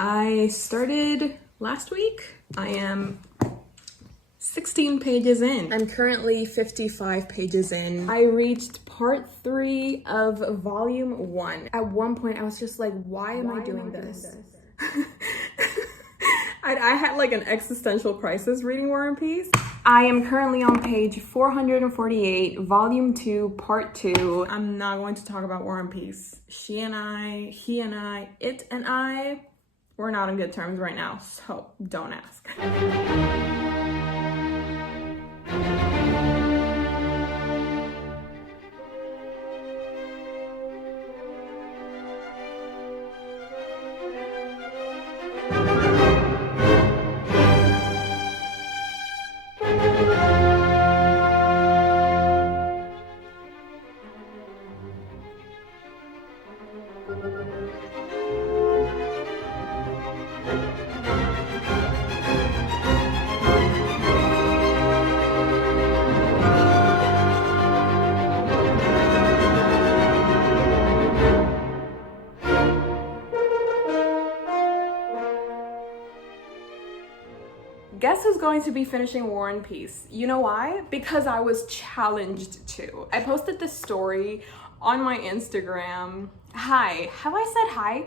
I started last week. I am 16 pages in. I'm currently 55 pages in. I reached part 3 of volume 1. At one point I was just like, why am I doing this? I had like an existential crisis reading War and Peace. I am currently on page 448, volume 2, part 2. I'm not going to talk about War and Peace. She and I, he and I, it and I, we're not on good terms right now, so don't ask. Guess who's going to be finishing War and Peace? You know why? Because I was challenged to. I posted this story on my Instagram. Hi, have I said hi?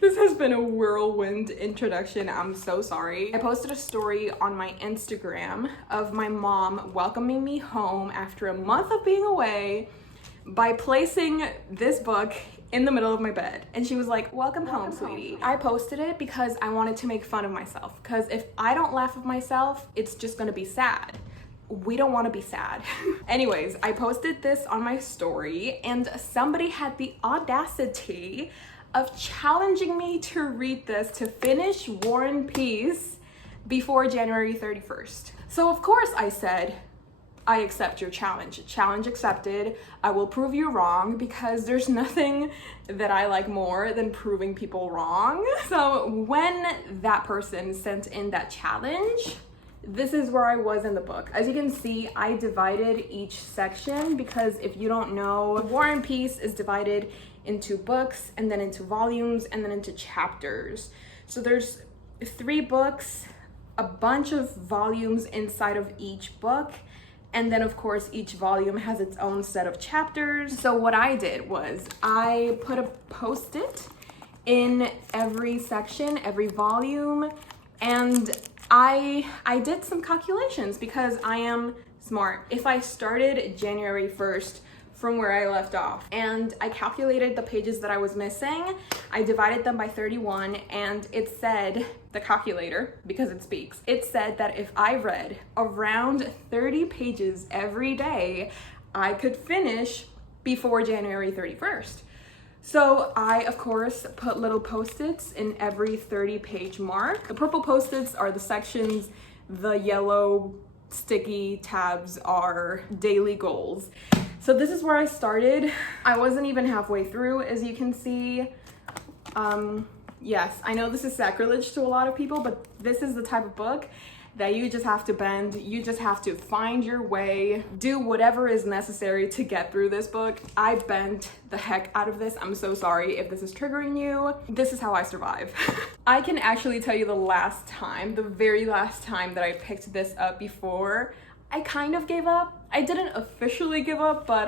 This has been a whirlwind introduction. I'm so sorry. I posted a story on my Instagram of my mom welcoming me home after a month of being away by placing this book in the middle of my bed. And she was like, welcome home, sweetie. I posted it because I wanted to make fun of myself. Because if I don't laugh at myself, it's just gonna be sad. We don't wanna be sad. Anyways, I posted this on my story and somebody had the audacity of challenging me to read this, to finish War and Peace before January 31st. So of course I said, I accept your challenge. Challenge accepted. I will prove you wrong because there's nothing that I like more than proving people wrong. So when that person sent in that challenge, this is where I was in the book. As you can see, I divided each section because if you don't know, War and Peace is divided into books and then into volumes and then into chapters. So there's 3 books, a bunch of volumes inside of each book. And then of course, each volume has its own set of chapters. So what I did was I put a post-it in every section, every volume, and I did some calculations because I am smart. If I started January 1st from where I left off and I calculated the pages that I was missing, I divided them by 31 and it said, the calculator, because it speaks, it said that if I read around 30 pages every day, I could finish before January 31st. So I, of course, put little post-its in every 30-page mark. The purple post-its are the sections, the yellow sticky tabs are daily goals. So this is where I started. I wasn't even halfway through, as you can see. Yes, I know this is sacrilege to a lot of people, but this is the type of book that you just have to bend. You just have to find your way, do whatever is necessary to get through this book. I bent the heck out of this. I'm so sorry if this is triggering you. This is how I survive. I can actually tell you the very last time that I picked this up before, I kind of gave up. I didn't officially give up, but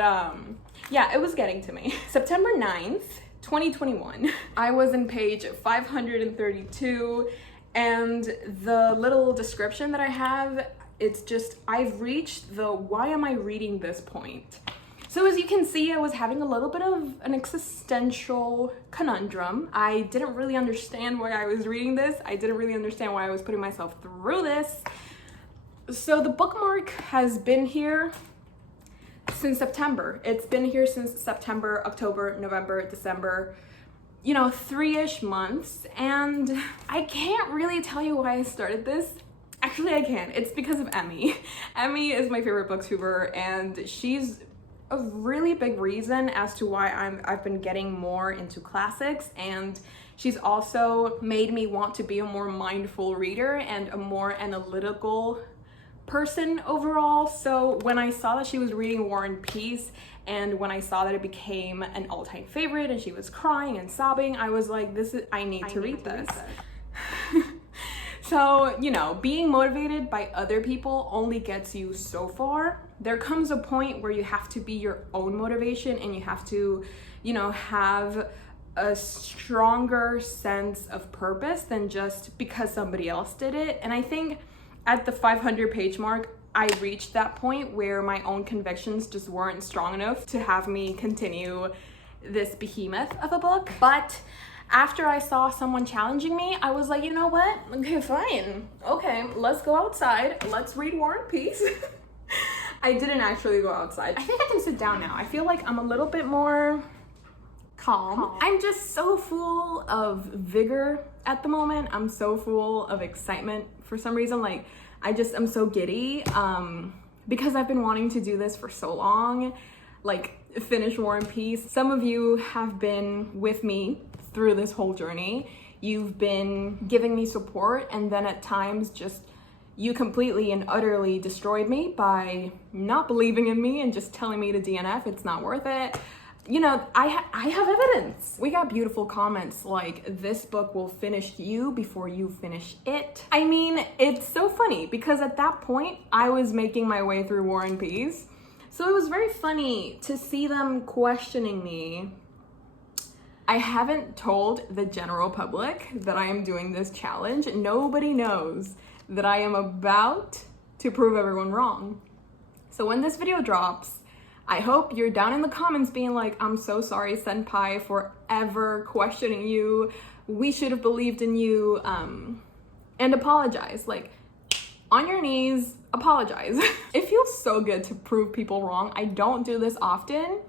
yeah, it was getting to me. September 9th, 2021. I was in page 532 and the little description that I have, it's just, I've reached the why am I reading this point. So as you can see, I was having a little bit of an existential conundrum. I didn't really understand why I was reading this. I didn't really understand why I was putting myself through this. So the bookmark has been here since September. It's been here since September, October, November, December, 3-ish months. And I can't really tell you why I started this. Actually, I can. It's because of Emmy. Emmy is my favorite booktuber, and she's a really big reason as to why I've been getting more into classics, and she's also made me want to be a more mindful reader and a more analytical person overall. So when I saw that she was reading War and Peace, and when I saw that it became an all-time favorite and she was crying and sobbing, I was like, I need to read this. So, you know, being motivated by other people only gets you so far. There comes a point where you have to be your own motivation, and you have to, you know, have a stronger sense of purpose than just because somebody else did it. And I think at the 500 page mark, I reached that point where my own convictions just weren't strong enough to have me continue this behemoth of a book. But after I saw someone challenging me, I was like, you know what? Okay, fine. Okay, let's go outside. Let's read War and Peace. I didn't actually go outside. I think I can sit down now. I feel like I'm a little bit more calm. I'm just so full of vigor at the moment. I'm so full of excitement for some reason. Like, I'm so giddy because I've been wanting to do this for so long, like finish War and Peace. Some of you have been with me through this whole journey. You've been giving me support, and then at times just you completely and utterly destroyed me by not believing in me and just telling me to DNF, it's not worth it. You know, I have evidence. We got beautiful comments like, this book will finish you before you finish it. I mean, it's so funny because at that point, I was making my way through War and Peace. So it was very funny to see them questioning me. I haven't told the general public that I am doing this challenge. Nobody knows that I am about to prove everyone wrong. So when this video drops, I hope you're down in the comments being like, I'm so sorry, senpai, for ever questioning you. We should have believed in you, and apologize. Like, on your knees, apologize. It feels so good to prove people wrong. I don't do this often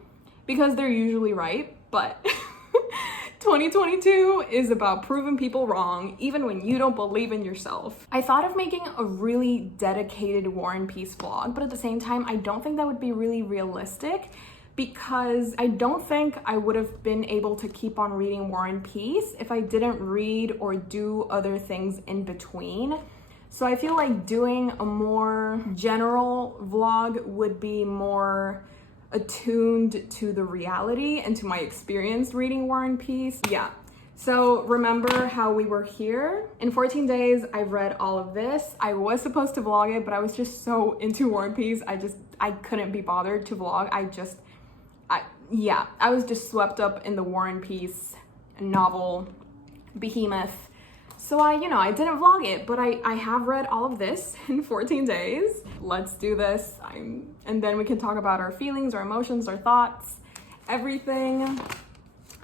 because they're usually right, but 2022 is about proving people wrong, even when you don't believe in yourself. I thought of making a really dedicated War and Peace vlog, but at the same time, I don't think that would be really realistic because I don't think I would have been able to keep on reading War and Peace if I didn't read or do other things in between. So I feel like doing a more general vlog would be more attuned to the reality and to my experience reading War and Peace. Yeah. So remember how we were here? In 14 days, I've read all of this. I was supposed to vlog it, but I was just so into War and Peace. I couldn't be bothered to vlog. I was just swept up in the War and Peace novel behemoth. So I didn't vlog it, but I have read all of this in 14 days. Let's do this. And then we can talk about our feelings, our emotions, our thoughts, everything.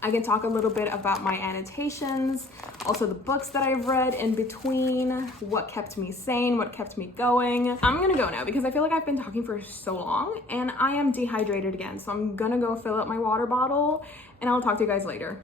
I can talk a little bit about my annotations, also the books that I've read in between, what kept me sane, what kept me going. I'm gonna go now because I feel like I've been talking for so long and I am dehydrated again. So I'm gonna go fill up my water bottle and I'll talk to you guys later.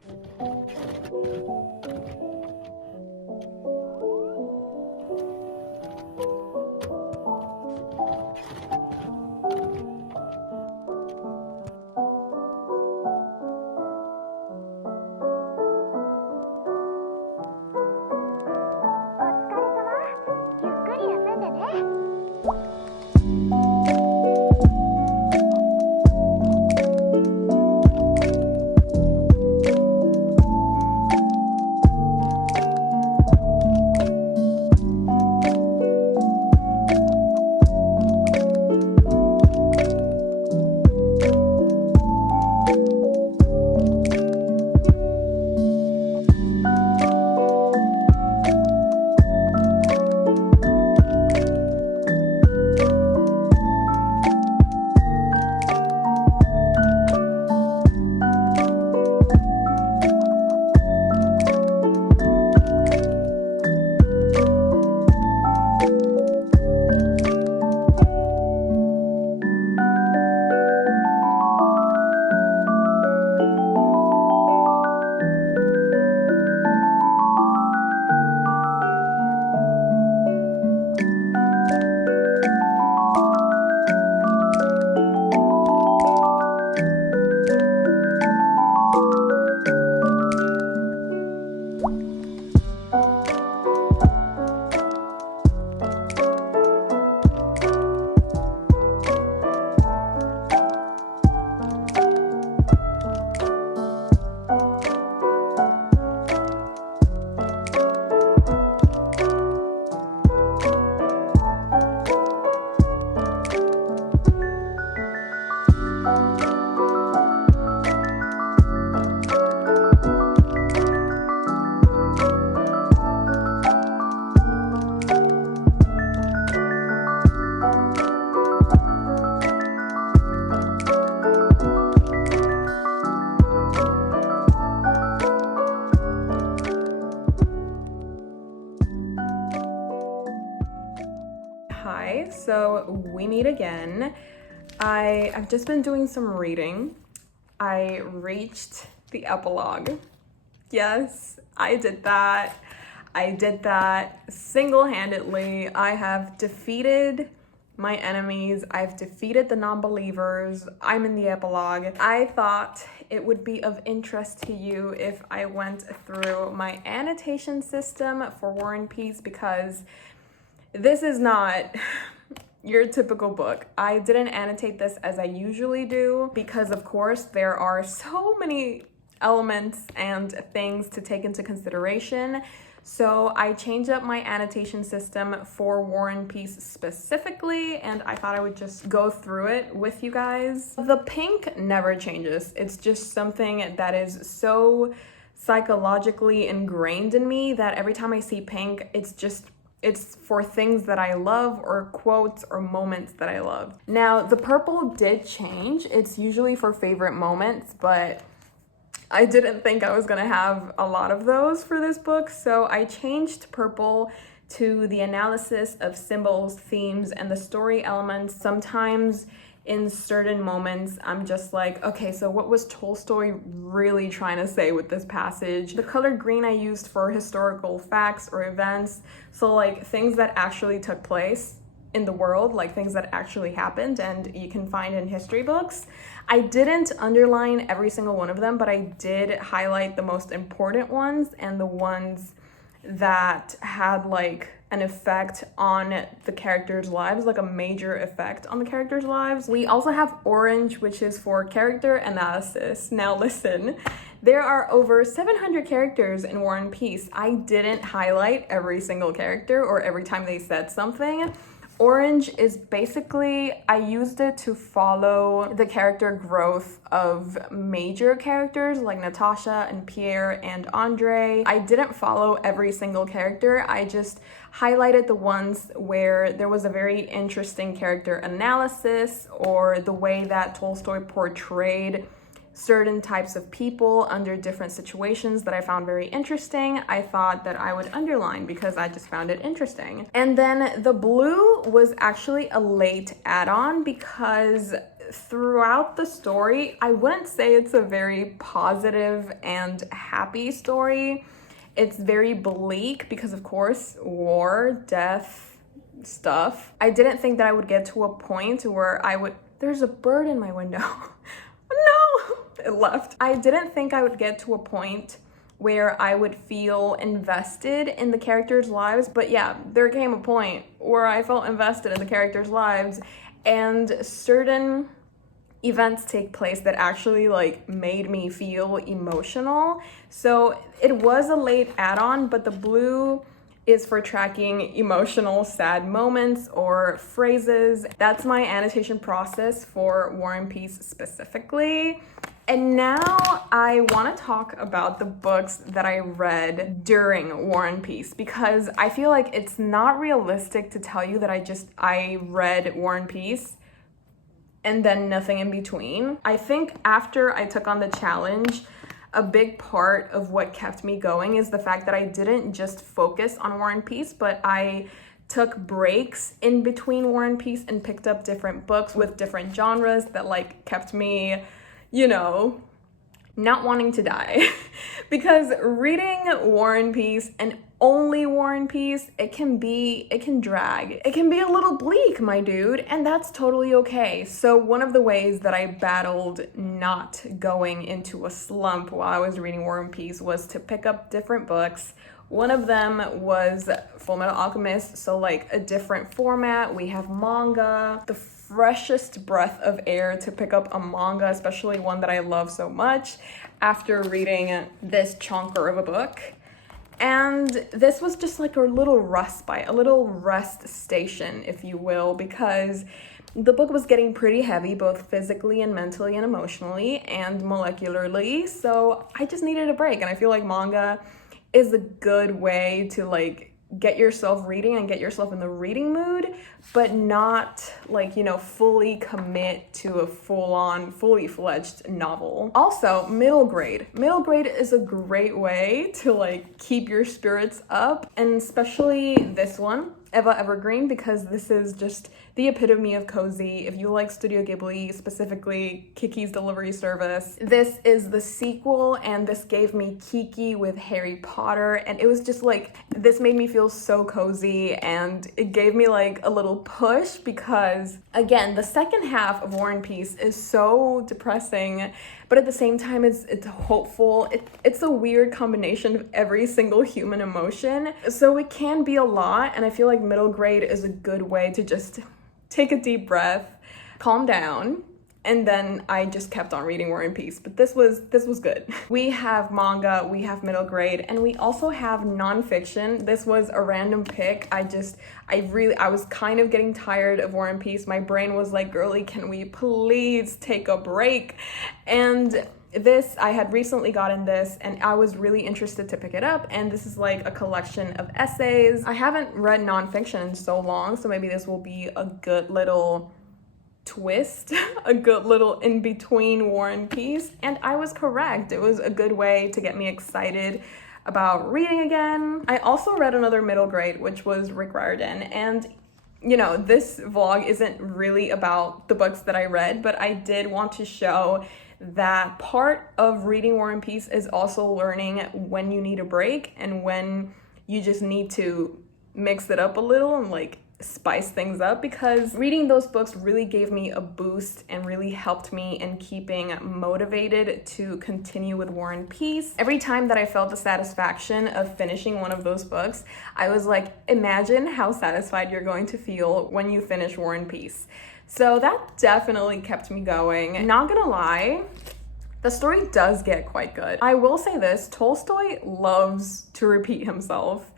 Okay, so we meet again. I've just been doing some reading. I reached the epilogue. Yes, I did that. I did that single-handedly. I have defeated my enemies. I've defeated the non-believers. I'm in the epilogue. I thought it would be of interest to you if I went through my annotation system for War and Peace, because this is not your typical book. I didn't annotate this as I usually do because, of course, there are so many elements and things to take into consideration. So I changed up my annotation system for War and Peace specifically, and I thought I would just go through it with you guys. The pink never changes. It's just something that is so psychologically ingrained in me that every time I see pink, it's for things that I love or quotes or moments that I love. Now, the purple did change. It's usually for favorite moments, but I didn't think I was gonna have a lot of those for this book, so I changed purple to the analysis of symbols, themes, and the story elements. Sometimes in certain moments, I'm just like, okay, so what was Tolstoy really trying to say with this passage? The color green I used for historical facts or events, so like things that actually took place in the world, like things that actually happened and you can find in history books. I didn't underline every single one of them, but I did highlight the most important ones and the ones that had like an effect on the characters' lives, like a major effect on the characters' lives. We also have orange, which is for character analysis. Now listen, there are over 700 characters in War and Peace. I didn't highlight every single character or every time they said something. Orange is basically, I used it to follow the character growth of major characters like Natasha and Pierre and Andre. I didn't follow every single character. I just highlighted the ones where there was a very interesting character analysis or the way that Tolstoy portrayed certain types of people under different situations that I found very interesting. I thought that I would underline because I just found it interesting. And then the blue was actually a late add-on because throughout the story, I wouldn't say it's a very positive and happy story. It's very bleak because, of course, war, death, stuff. I didn't think that I would get to a point where there's a bird in my window. No! It left. I didn't think I would get to a point where I would feel invested in the characters' lives, but yeah, there came a point where I felt invested in the characters' lives, and certain events take place that actually like made me feel emotional. So it was a late add-on, but the blue is for tracking emotional sad moments or phrases. That's my annotation process for War and Peace specifically. And now I want to talk about the books that I read during War and Peace, because I feel like it's not realistic to tell you that I read War and Peace and then nothing in between. I think after I took on the challenge, a big part of what kept me going is the fact that I didn't just focus on War and Peace, but I took breaks in between War and Peace and picked up different books with different genres that like kept me, not wanting to die. Because reading War and Peace and only War and Peace, it can drag. It can be a little bleak, my dude, and that's totally okay. So one of the ways that I battled not going into a slump while I was reading War and Peace was to pick up different books. One of them was Fullmetal Alchemist, so like a different format. We have manga, the freshest breath of air to pick up a manga, especially one that I love so much after reading this chonker of a book. And this was just like a little respite, a little rest station, if you will, because the book was getting pretty heavy, both physically and mentally and emotionally and molecularly. So I just needed a break. And I feel like manga is a good way to like get yourself reading and get yourself in the reading mood, but not like, fully commit to a full-on, fully fledged novel. Also, middle grade. Middle grade is a great way to like keep your spirits up, and especially this one. Eva Evergreen because this is just the epitome of cozy. If you like Studio Ghibli, specifically Kiki's Delivery Service, this is the sequel, and this gave me Kiki with Harry Potter, and it was just like, this made me feel so cozy, and it gave me like a little push because, again, the second half of War and Peace is so depressing, but at the same time it's hopeful. It's a weird combination of every single human emotion, so it can be a lot, and I feel like middle grade is a good way to just take a deep breath, calm down, and then I just kept on reading War and Peace. But this was good. We have manga, we have middle grade, and we also have nonfiction. This was a random pick. I was kind of getting tired of War and Peace. My brain was like, girly, can we please take a break? And I had recently gotten this, and I was really interested to pick it up, and this is like a collection of essays. I haven't read nonfiction in so long, so maybe this will be a good little twist, a good little in between War and Peace, and I was correct. It was a good way to get me excited about reading again. I also read another middle grade, which was Rick Riordan, and you know, this vlog isn't really about the books that I read, but I did want to show that part of reading War and Peace is also learning when you need a break and when you just need to mix it up a little and like spice things up, because reading those books really gave me a boost and really helped me in keeping motivated to continue with War and Peace. Every time that I felt the satisfaction of finishing one of those books, I was like, imagine how satisfied you're going to feel when you finish War and Peace. So that definitely kept me going. Not gonna lie, the story does get quite good. I will say this, Tolstoy loves to repeat himself.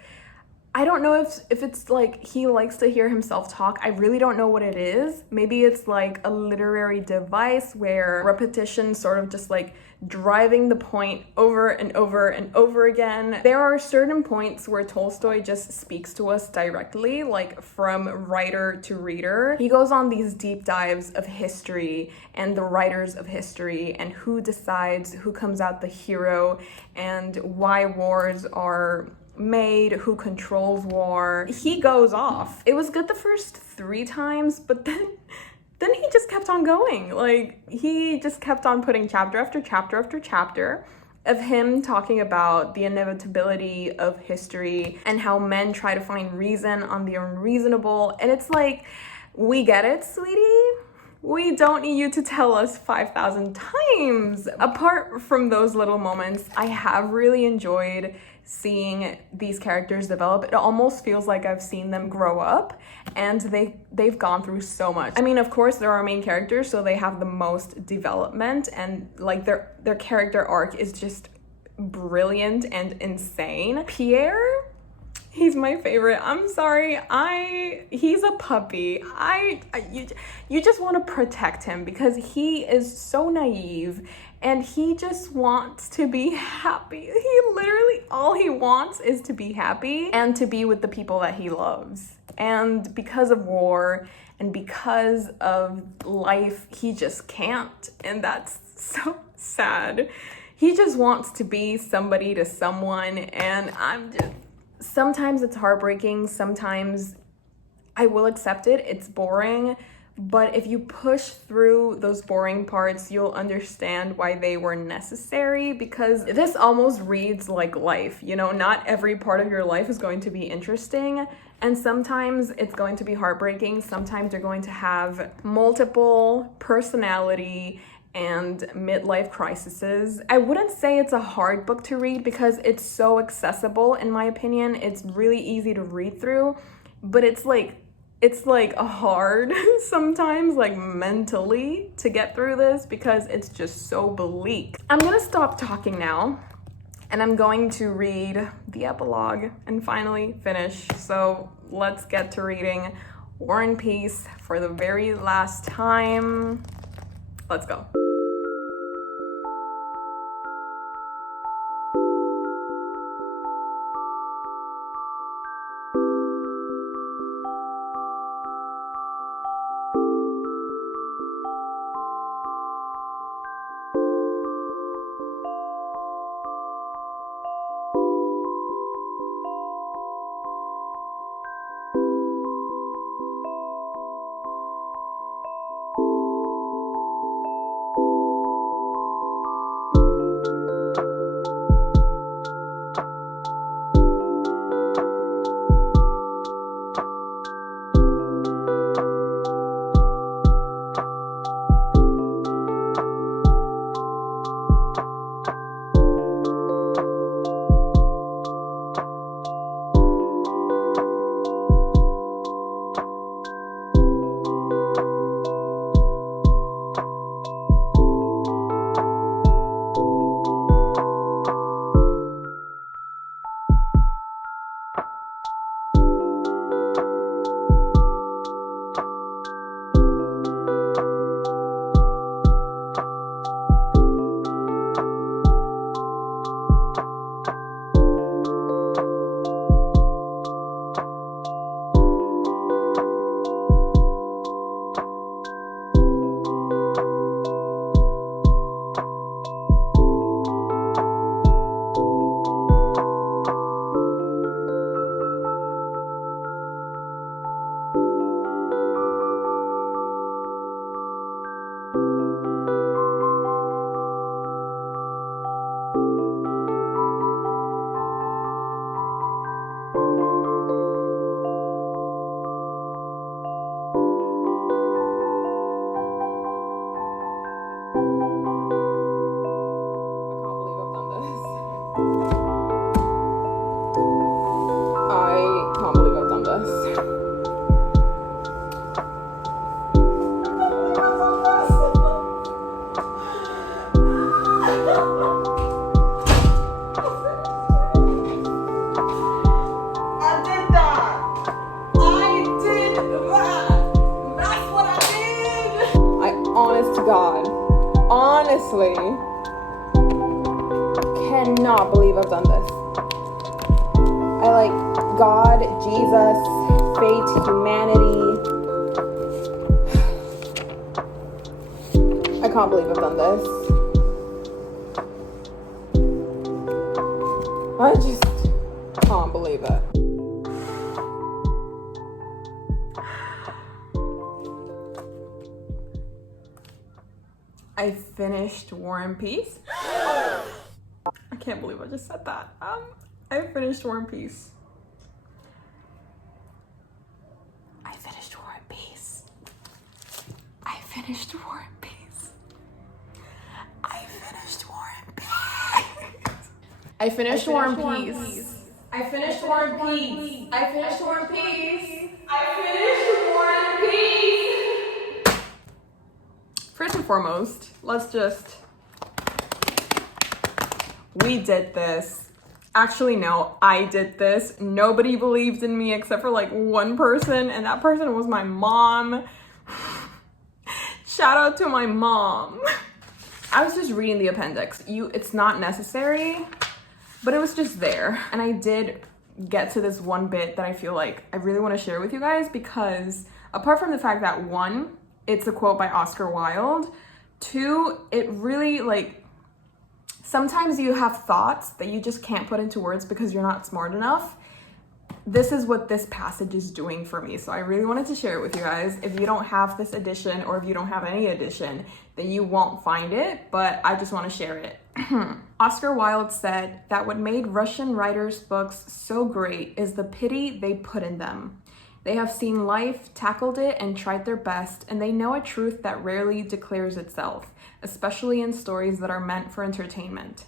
I don't know if it's like he likes to hear himself talk. I really don't know what it is. Maybe it's like a literary device where repetition sort of just like driving the point over and over and over again. There are certain points where Tolstoy just speaks to us directly, like from writer to reader. He goes on these deep dives of history and the writers of history and who decides who comes out the hero and why wars are made, who controls war. He goes off. It was good the first 3 times, but then he just kept on going. Like, he just kept on putting chapter after chapter after chapter of him talking about the inevitability of history and how men try to find reason on the unreasonable. And it's like, we get it, sweetie. We don't need you to tell us 5,000 times. Apart from those little moments, I have really enjoyed seeing these characters develop. It almost feels like I've seen them grow up, and they've gone through so much. I mean, of course, they're our main characters, so they have the most development, and like their character arc is just brilliant and insane. Pierre, he's my favorite. I'm sorry. He's a puppy. You just want to protect him because he is so naive and he just wants to be happy. He literally, all he wants is to be happy and to be with the people that he loves. And because of war and because of life, he just can't. And that's so sad. He just wants to be somebody to someone, and sometimes it's heartbreaking, sometimes I will accept it, it's boring, but if you push through those boring parts, you'll understand why they were necessary, because this almost reads like life, you know, not every part of your life is going to be interesting, and sometimes it's going to be heartbreaking, sometimes you're going to have multiple personality and midlife crises. I wouldn't say it's a hard book to read because it's so accessible, in my opinion. It's really easy to read through, but it's like hard sometimes, like mentally, to get through this because it's just so bleak. I'm gonna stop talking now and I'm going to read the epilogue and finally finish. So let's get to reading War and Peace for the very last time. Let's go. honestly cannot believe I've done this. I like God, Jesus, fate, humanity. I can't believe I've done this. I just can't believe it. I finished War and Peace. I can't believe I just said that. I finished War and Peace. I finished War and Peace. I finished War and Peace. I finished War and Peace. I finished War and Peace. I finished War and Peace. I finished War and Peace. I finished War and Peace. First and foremost, we did this. Actually, no, I did this. Nobody believed in me except for like one person, and that person was my mom. Shout out to my mom. I was just reading the appendix. It's not necessary, but it was just there. And I did get to this one bit that I feel like I really want to share with you guys, because apart from the fact that one, it's a quote by Oscar Wilde. Two, it really like, sometimes you have thoughts that you just can't put into words because you're not smart enough. This is what this passage is doing for me. So I really wanted to share it with you guys. If you don't have this edition, or if you don't have any edition, then you won't find it, but I just want to share it. Oscar Wilde said that what made Russian writers' books so great is the pity they put in them. They have seen life, tackled it, and tried their best, and they know a truth that rarely declares itself, especially in stories that are meant for entertainment.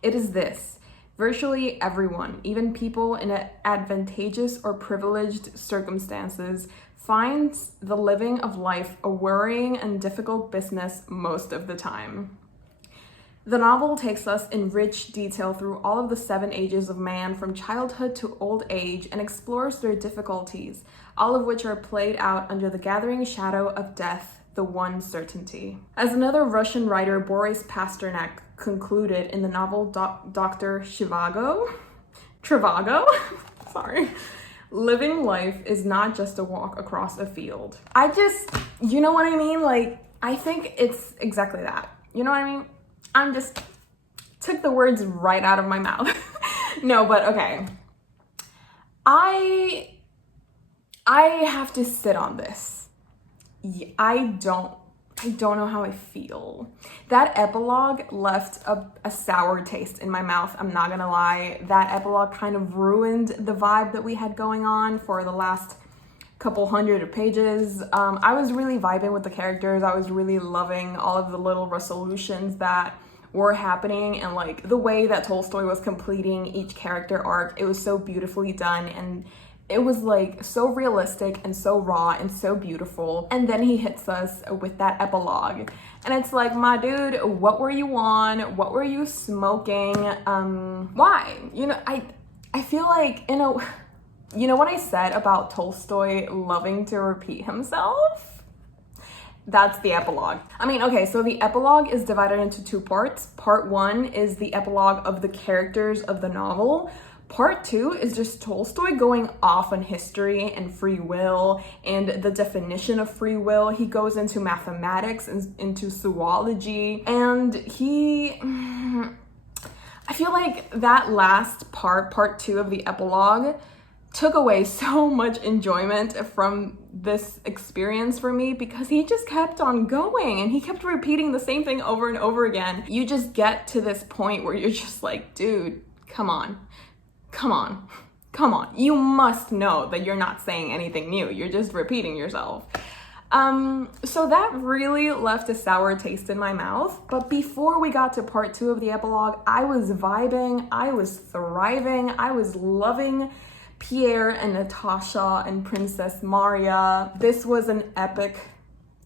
It is this: virtually everyone, even people in advantageous or privileged circumstances, finds the living of life a worrying and difficult business most of the time. The novel takes us in rich detail through all of the 7 ages of man, from childhood to old age, and explores their difficulties, all of which are played out under the gathering shadow of death, the one certainty. As another Russian writer, Boris Pasternak, concluded in the novel Dr. Trivago, sorry, living life is not just a walk across a field. You know what I mean? Like, I think it's exactly that. You know what I mean? I'm just took the words right out of my mouth. No, but okay. I have to sit on this. I don't know how I feel. That epilogue left a sour taste in my mouth. I'm not gonna lie. That epilogue kind of ruined the vibe that we had going on for the last couple hundred of pages. I was really vibing with the characters. I was really loving all of the little resolutions that were happening, and like the way that Tolstoy was completing each character arc. It was so beautifully done, and it was like so realistic and so raw and so beautiful. And then he hits us with that epilogue, and it's like, my dude, what were you on? What were you smoking? Why? You know, I feel like, you know what I said about Tolstoy loving to repeat himself? That's the epilogue. I mean, okay, so the epilogue is divided into 2 parts. Part 1 is the epilogue of the characters of the novel. Part 2 is just Tolstoy going off on history and free will and the definition of free will. He goes into mathematics and into zoology, and I feel like that last part 2 of the epilogue, took away so much enjoyment from this experience for me, because he just kept on going and he kept repeating the same thing over and over again. You just get to this point where you're just like, dude, come on. You must know that you're not saying anything new. You're just repeating yourself. So that really left a sour taste in my mouth. But before we got to part 2 of the epilogue, I was vibing, I was thriving, I was loving Pierre and Natasha and Princess Maria. This was an epic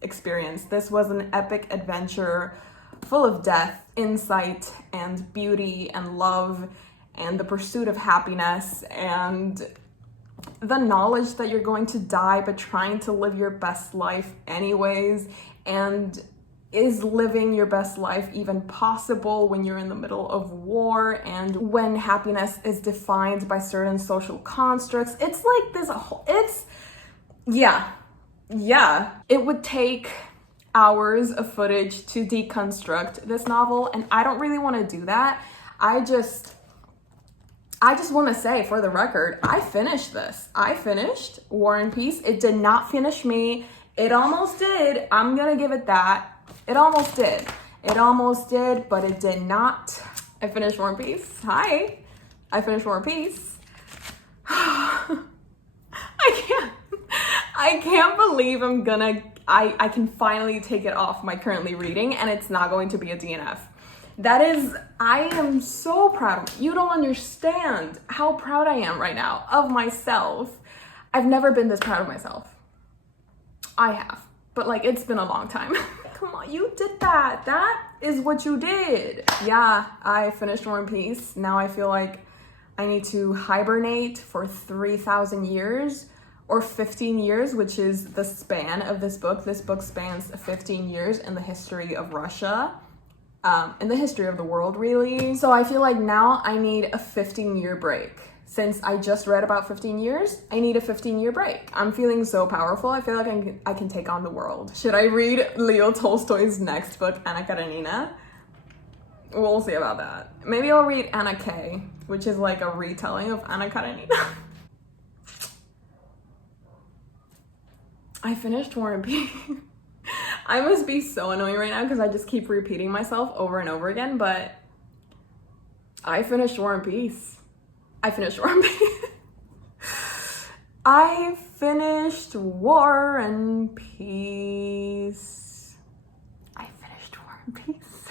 experience. This was an epic adventure full of death, insight, and beauty, and love, and the pursuit of happiness, and the knowledge that you're going to die, but trying to live your best life anyways. And is living your best life even possible when you're in the middle of war and when happiness is defined by certain social constructs? It's like this whole, yeah. It would take hours of footage to deconstruct this novel, and I don't really want to do that. I just want to say, for the record, I finished this. I finished War and Peace. It did not finish me. It almost did. I'm gonna give it that. It almost did. It almost did, but it did not. I finished War and Peace. Hi. I finished War and Peace. I can't believe I can finally take it off my currently reading, and it's not going to be a DNF. I am so proud. You don't understand how proud I am right now of myself. I've never been this proud of myself. I have, but like, it's been a long time. Come on, you did that. That is what you did. Yeah, I finished War and Peace. Now I feel like I need to hibernate for 3,000 years or 15 years, which is the span of this book. This book spans 15 years in the history of Russia, in the history of the world, really. So I feel like now I need a 15-year break. Since I just read about 15 years, I need a 15-year break. I'm feeling so powerful. I feel like I can take on the world. Should I read Leo Tolstoy's next book, Anna Karenina? We'll see about that. Maybe I'll read Anna K, which is like a retelling of Anna Karenina. I finished War and Peace. I must be so annoying right now because I just keep repeating myself over and over again, but I finished War and Peace. I finished War and Peace. I finished War and Peace. I finished War and Peace.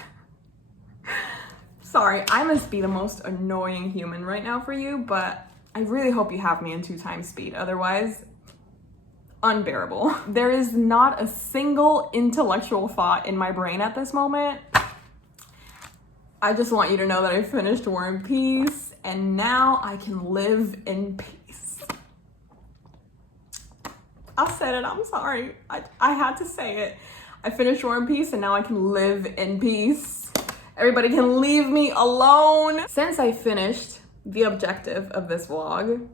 Sorry, I must be the most annoying human right now for you, but I really hope you have me in 2x speed. Otherwise, unbearable. There is not a single intellectual thought in my brain at this moment. I just want you to know that I finished War and Peace, and now I can live in peace. I said it, I'm sorry. I had to say it. I finished War and Peace, and now I can live in peace. Everybody can leave me alone. Since I finished the objective of this vlog,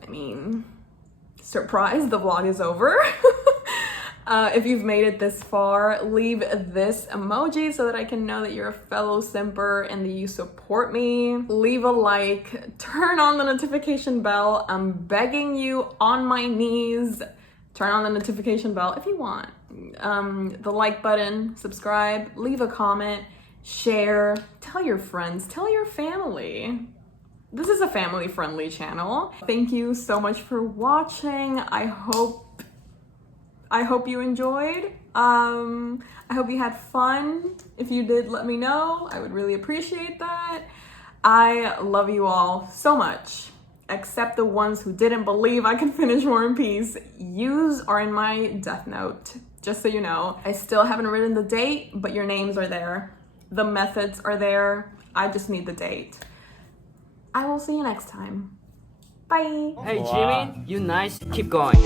I mean, surprise, the vlog is over. If you've made it this far, leave this emoji so that I can know that you're a fellow simper and that you support me. Leave a like, turn on the notification bell. I'm begging you on my knees. Turn on the notification bell if you want. The like button, subscribe, leave a comment, share, tell your friends, tell your family. This is a family-friendly channel. Thank you so much for watching. I hope you enjoyed. I hope you had fun. If you did, let me know. I would really appreciate that. I love you all so much, except the ones who didn't believe I could finish War and Peace. Yous are in my death note, just so you know. I still haven't written the date, but your names are there. The methods are there. I just need the date. I will see you next time. Bye. Hey Jimmy, you nice. Keep going.